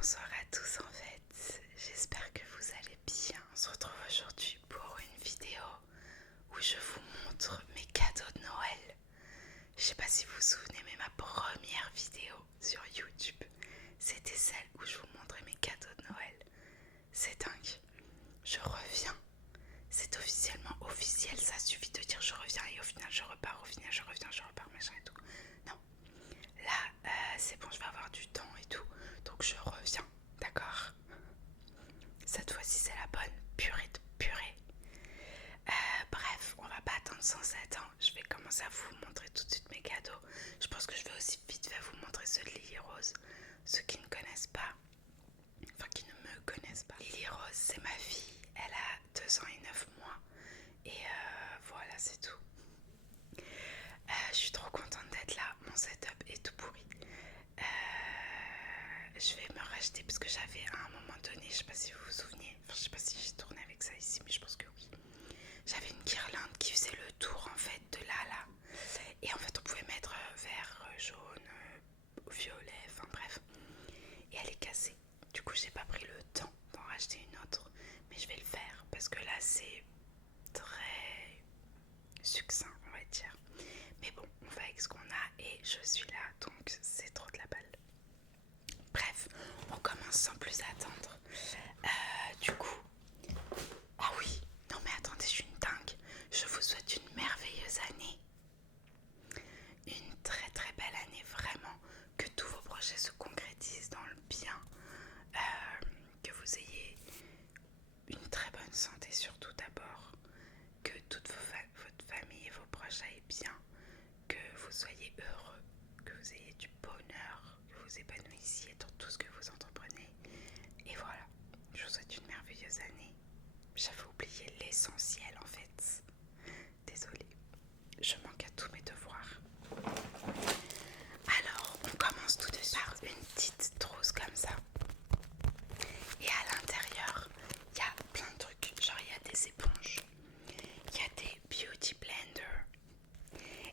Bonsoir à tous en fait, j'espère que vous allez bien. On se retrouve aujourd'hui pour une vidéo où je vous montre mes cadeaux de Noël. Je sais pas si vous vous souvenez, mais ma première vidéo sur YouTube, c'était celle où je vous montrais mes cadeaux de Noël. C'est dingue, je reviens. C'est officiellement officiel, ça suffit de dire je reviens et au final je repars, au final je reviens, je repars, machin et tout. Non, là c'est bon, je vais avoir du temps et tout, donc je reviens, d'accord? Cette fois-ci c'est la bonne purée de purée. Bref, on va pas attendre 107 ans, je vais commencer à vous montrer tout de suite mes cadeaux. Je pense que je vais aussi vite fait vous montrer ceux de Lily Rose, ceux qui ne connaissent pas, enfin qui ne me connaissent pas. Lily Rose c'est ma fille, elle a 2 ans et 9 mois et voilà c'est tout. Je suis trop contente d'être là, mon setup est tout pourri. Je vais me racheter parce que j'avais à un moment donné, je sais pas si vous vous souvenez, enfin je sais pas si j'ai tourné avec ça ici mais je pense que oui. J'avais une guirlande qui faisait le tour en fait de là à là. Et en fait on pouvait mettre vert, jaune, violet, enfin bref. Et elle est cassée. Du coup j'ai pas pris le temps d'en racheter une autre. Mais je vais le faire parce que là c'est très succinct on va dire. Mais bon on va avec ce qu'on a et je suis là donc c'est trop de la balle. Bref, on commence sans plus attendre. Du coup, ah oui, non mais attendez, je suis une dingue. Je vous souhaite une merveilleuse année. Une très très belle année, vraiment. Que tous vos projets se concrétisent dans le bien. Que vous ayez une très bonne santé surtout d'abord. Que toute votre famille et vos proches aillent bien. Que vous soyez heureux. Que vous ayez du bonheur. Que vous épanouissiez dans tout ce que vous entreprenez. Et voilà, je vous souhaite une merveilleuse année. J'avais oublié l'essentiel en fait. Désolée, je manque à tous mes devoirs. Alors, on commence tout de suite par une petite trousse comme ça. Et à l'intérieur, il y a plein de trucs. Genre, il y a des éponges, il y a des beauty blenders.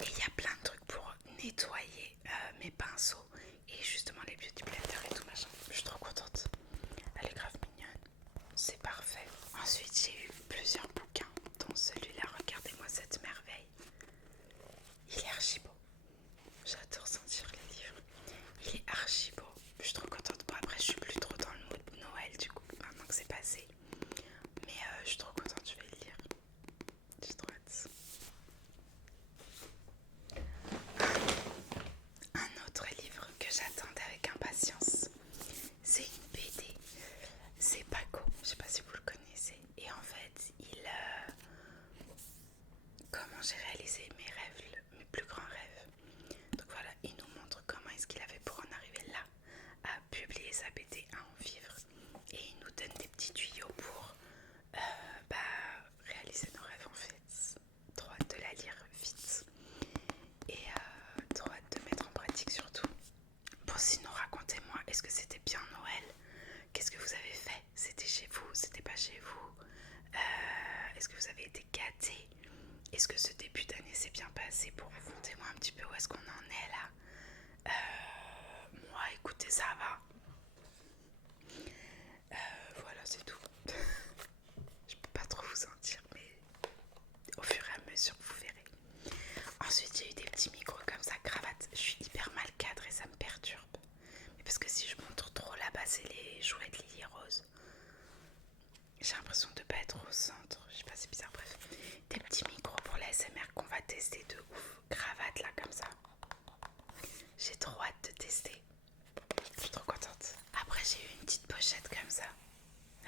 Et il y a plein de trucs pour nettoyer mes pinceaux. Et justement, les beauty blenders et tout machin. Je suis trop contente. Elle est grave mignonne. C'est parfait. Ensuite, j'ai eu plusieurs bouquins, dont celui-là. Regardez-moi cette merveille. Il est archi beau. J'adore sentir les livres. Il est archi beau. Je suis trop contente. Bon, après, je suis plus trop dans le mood de Noël, du coup, maintenant que c'est passé. Mais je suis trop contente, je vais le lire. J'ai trop hâte. Un autre livre que j'attendais avec impatience, c'est une BD. C'est Paco, je sais pas si vous le connaissez. Et en fait, comment j'ai réalisé mes rêves, mes plus grands rêves. Donc voilà, il nous montre comment est-ce qu'il avait pour en arriver là, à publier sa BD, à en vivre. Et il nous donne des petits tuyaux pour réaliser nos rêves en fait. Trop hâte de la lire vite. Et trop hâte de mettre en pratique surtout. Bon, sinon racontez-moi, est-ce que c'était bien Noël? Qu'est-ce que vous avez fait? C'était chez vous? C'était pas chez vous? Est-ce que vous avez été gâtés? Est-ce que ce début d'année s'est bien passé pour vous? Racontez-moi un petit peu où est-ce qu'on en est là. Moi, écoutez, ça va. Voilà, c'est tout. Je peux pas trop vous en dire, mais au fur et à mesure, vous verrez. Ensuite, j'ai eu des petits micros comme ça, cravate. Je suis hyper mal cadrée, ça me perturbe. Mais parce que si je montre trop là-bas, c'est les jouets de Lily Rose. J'ai l'impression de pas être au centre. Je sais pas, c'est bizarre. Bref, des petits micros pour la SMR qu'on va tester de ouf. Cravate là, comme ça. J'ai trop hâte de tester. Je suis trop contente. Après, j'ai eu une petite pochette comme ça,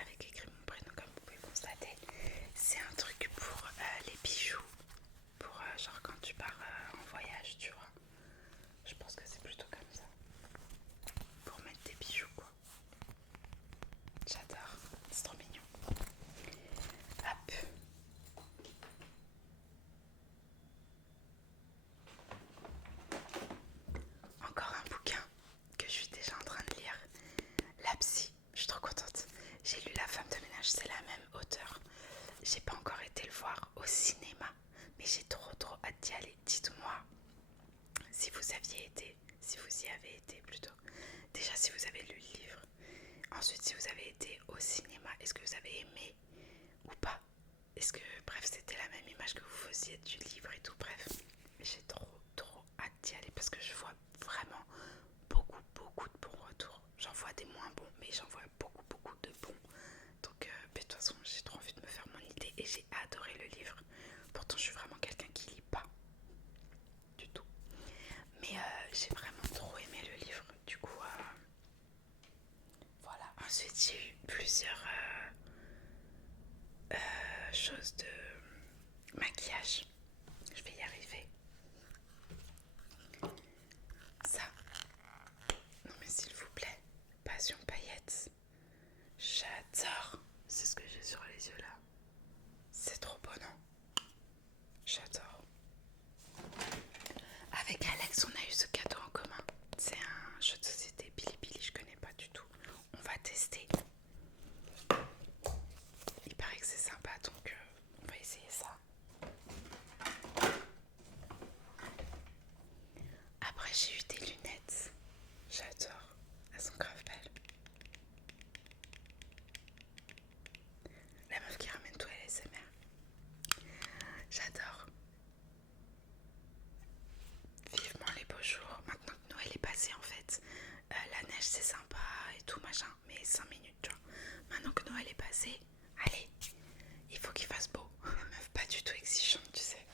avec écrit mon prénom, comme vous pouvez constater. C'est un truc pour les bijoux. Pour genre quand tu pars en voyage, tu vois. Je pense que c'est plutôt comme ça. Pour mettre des bijoux, quoi. J'adore. C'est trop mignon. Hop. Encore un bouquin que je suis déjà en train de lire. La psy, je suis trop contente. des moins bons, mais j'en vois beaucoup de bons. Donc de toute façon j'ai trop envie de me faire mon idée et j'ai adoré le livre. Pourtant je suis vraiment quelqu'un qui lit pas du tout. Mais j'ai vraiment trop aimé le livre. Du coup voilà. Ensuite j'ai eu plusieurs choses de maquillage. Je vais y arriver. Ça. Non mais s'il vous plaît. Passion paillettes. J'adore. C'est ce que j'ai sur les yeux là. C'est trop beau, non? J'adore. Avec Alex, on a eu ce cadeau en commun. C'est un jeu de société Bilibili, je connais pas du tout. On va tester. Il paraît que c'est sympa, donc on va essayer ça. Après, j'ai eu des lunettes. J'adore. Elles sont grave belles. La meuf qui ramène tout à l'ASMR. J'adore. Vivement les beaux jours. Maintenant que Noël est passé, en fait, la neige c'est sympa et tout machin, mais 5 minutes, tu vois. Maintenant que Noël est passé, allez, il faut qu'il fasse beau. La meuf pas du tout exigeante, tu sais.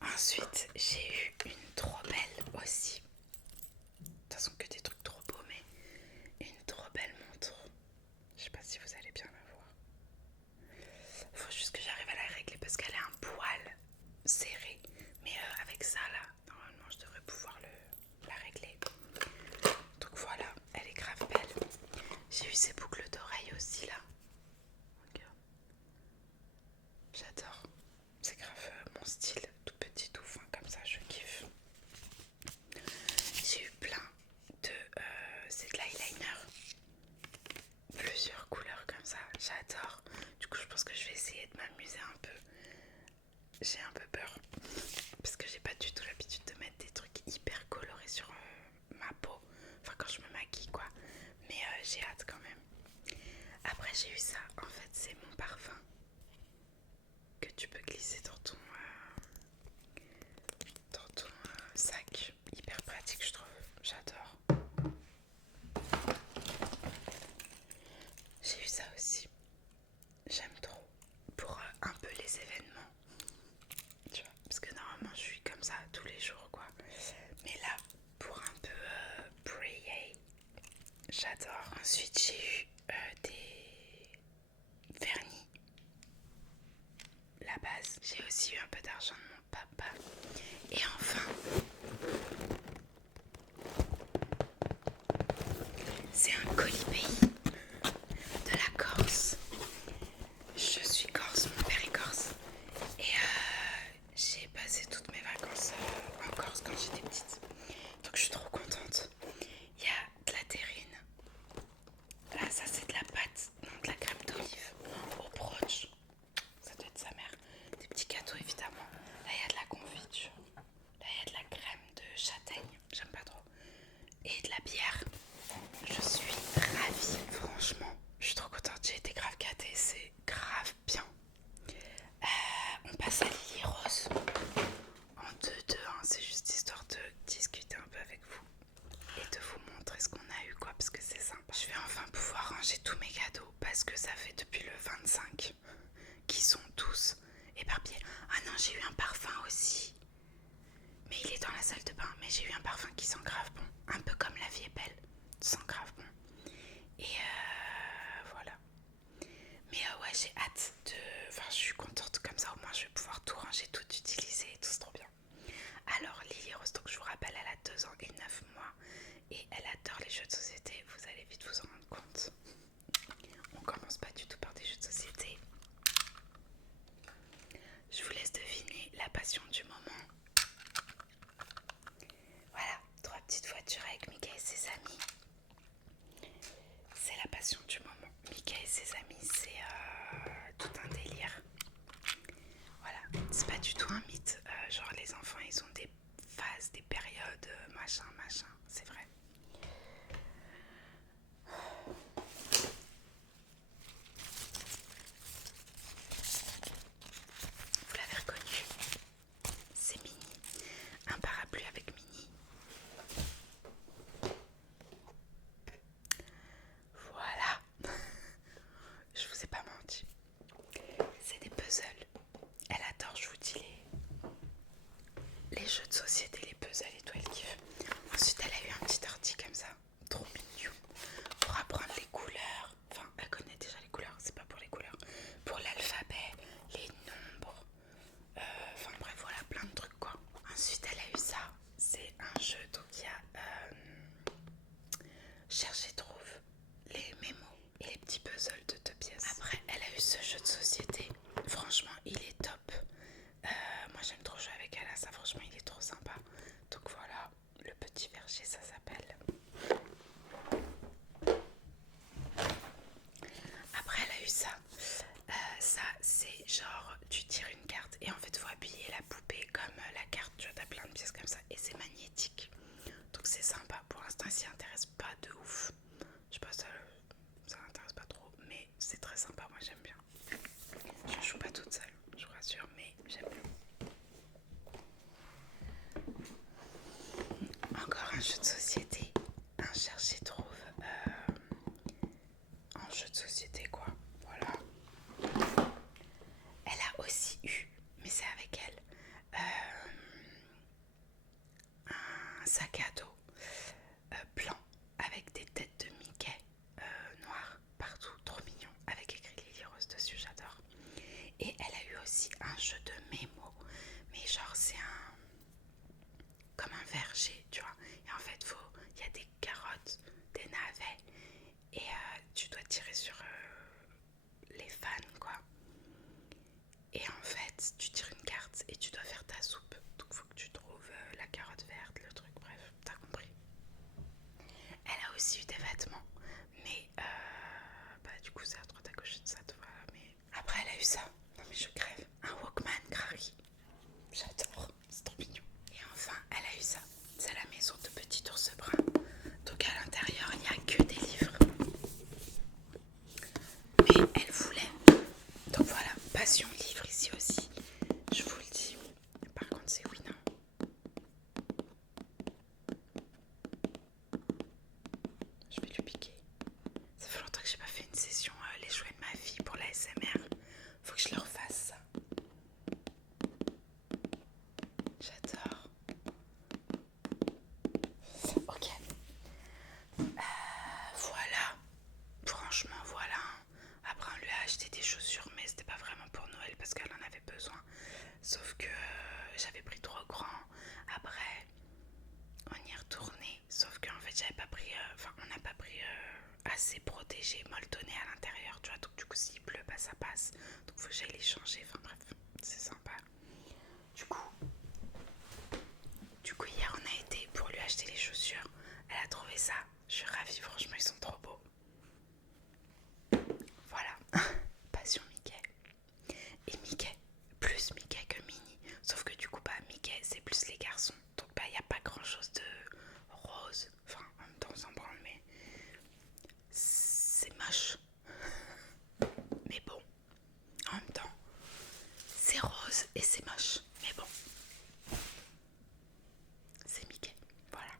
Ensuite, j'ai eu une trop belle aussi. De toute façon, que des trucs trop beaux, mais une trop belle montre. Je sais pas si vous allez bien la voir. Faut juste que j'arrive à la régler parce qu'elle a un poil serré. Mais avec ça là, normalement je devrais pouvoir la régler. Donc voilà, elle est grave belle. J'ai eu ces boucles d'oreilles aussi là. Regarde. J'adore. C'est grave mon style, tout petit, tout fin comme ça, je kiffe. J'ai eu plein de... c'est de l'eyeliner. Plusieurs couleurs comme ça, j'adore. Du coup je pense que je vais essayer de m'amuser un peu. J'ai un peu peur parce que j'ai pas du tout l'habitude de mettre des trucs hyper colorés sur ma peau, enfin quand je me maquille quoi, mais j'ai hâte quand même. Après j'ai eu ça, en fait c'est mon parfum que tu peux glisser dans ton sac, hyper pratique je trouve, j'adore. J'ai eu ça aussi, j'aime trop pour un peu les événements. Tu vois, parce que normalement je suis comme ça tous les jours quoi, mais là pour un peu briller, j'adore. Ensuite j'ai eu des vernis, la base. J'ai aussi eu un peu d'argent de mon papa. Et enfin c'est un colis de la Corse. Je suis corse, mon père est corse. Et j'ai passé toutes mes vacances en Corse quand j'étais petite. Donc je suis trop contente. Il y a de la terrine. Là, ça c'est de la pâte, non, de la crème d'olive au brooch. Ça doit être sa mère. Des petits gâteaux évidemment. Là, il y a de la confiture. Là, il y a de la crème de châtaigne. J'aime pas trop. Et de la bière. Je suis ravie, franchement. Je suis trop contente. J'ai été grave gâtée. C'est grave bien. On passe à Lily Rose en 2-2, hein, c'est juste histoire de discuter un peu avec vous et de vous montrer ce qu'on a eu quoi, parce que c'est sympa. Je vais enfin pouvoir ranger tous mes cadeaux parce que ça fait depuis le 25 qu'ils sont tous éparpillés. Ah non, j'ai eu un parfum aussi, mais il est dans la salle de bain. Mais j'ai eu un parfum qui sent grave bon, un peu comme La Vie est belle, sent grave bon. Et voilà. Mais ouais, j'ai hâte de... Enfin, je suis contente comme ça, au moins je vais pouvoir tout ranger, tout utiliser et tout, c'est trop bien. Alors, Lily Rose, donc je vous rappelle, elle a 2 ans et 9 mois. Et elle adore les jeux de société, vous allez vite vous en rendre compte. On commence pas du tout par des jeux de société. Je vous laisse deviner la passion du moment. Voilà, 3 petites voitures avec Mickey et ses amis. C'est la passion du moment. Mickey et ses amis, c'est tout un délire. Voilà, c'est pas du tout un mythe. Genre les enfants, ils ont des phases, des périodes, machin, c'est vrai. Vous l'avez reconnu, c'est Minnie. Un parapluie avec Minnie. eu des vêtements. Mais du coup c'est à droite à gauche de ça, voilà. Mais après elle a eu ça. Non mais je crève. Un Walkman Crary. J'adore, c'est trop mignon. Et enfin elle a eu ça. C'est la maison de Petit Ours Brun. Donc à l'intérieur il n'y a que des livres. Mais elle voulait. Donc voilà, passion livre ici aussi. Je vous le dis. Par contre c'est oui non. Je vais lui piquer. Ça fait longtemps que j'ai pas fait une session les jouets de ma fille pour la SMR. Faut que je le refasse ça. J'adore. Ok. Voilà. Franchement voilà. Après on lui a acheté des chaussures mais c'était pas vraiment pour Noël parce qu'elle en avait besoin. Sauf que j'avais pris trop grand. Après on y est retourné. Sauf qu'en fait j'avais pas pris. On n'a pas pris assez protégé, molletonné à l'intérieur. Tu vois, donc du coup s'il pleut bah ça passe. Donc faut que j'aille les changer. Enfin bref, c'est sympa. Du coup hier on a été pour lui acheter les chaussures. Elle a trouvé ça. Je suis ravie, franchement ils sont trop beaux. Voilà. Passion Mickey. Et Mickey, plus Mickey que Minnie. Sauf que du coup Mickey c'est plus les garçons. Donc y a pas grand chose de rose. Enfin en même temps on s'en branle mais c'est moche. Mais bon, en même temps c'est rose et c'est moche. Mais bon, c'est Mickey. Voilà.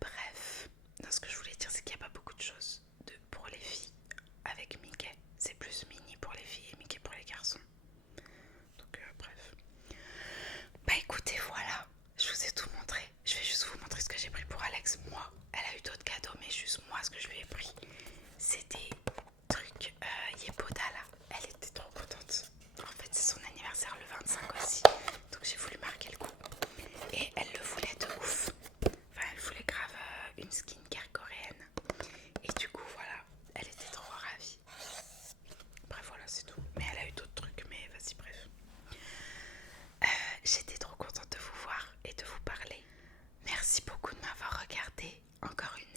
Bref, non, ce que je voulais dire c'est qu'il n'y a pas beaucoup de choses pour les filles avec Mickey. C'est plus Minnie pour les filles et Mickey pour les garçons. Donc bref. Bah écoutez, voilà, je vous ai tout montré. Je vais juste vous montrer ce que j'ai pris pour Alex. Moi, elle a eu d'autres cadeaux, mais juste moi, ce que je lui ai pris, c'est des trucs Yepoda là. Elle était trop contente. En fait, c'est son anniversaire le 25 aussi. Donc j'ai voulu marquer le coup. Et elle le voulait de ouf. Enfin, elle voulait grave une skincare coréenne. Et du coup, voilà, elle était trop ravie. Bref, voilà, c'est tout. Mais elle a eu d'autres trucs, mais vas-y, bref. J'étais trop contente de vous voir et de vous parler. Merci beaucoup de m'avoir regardé encore une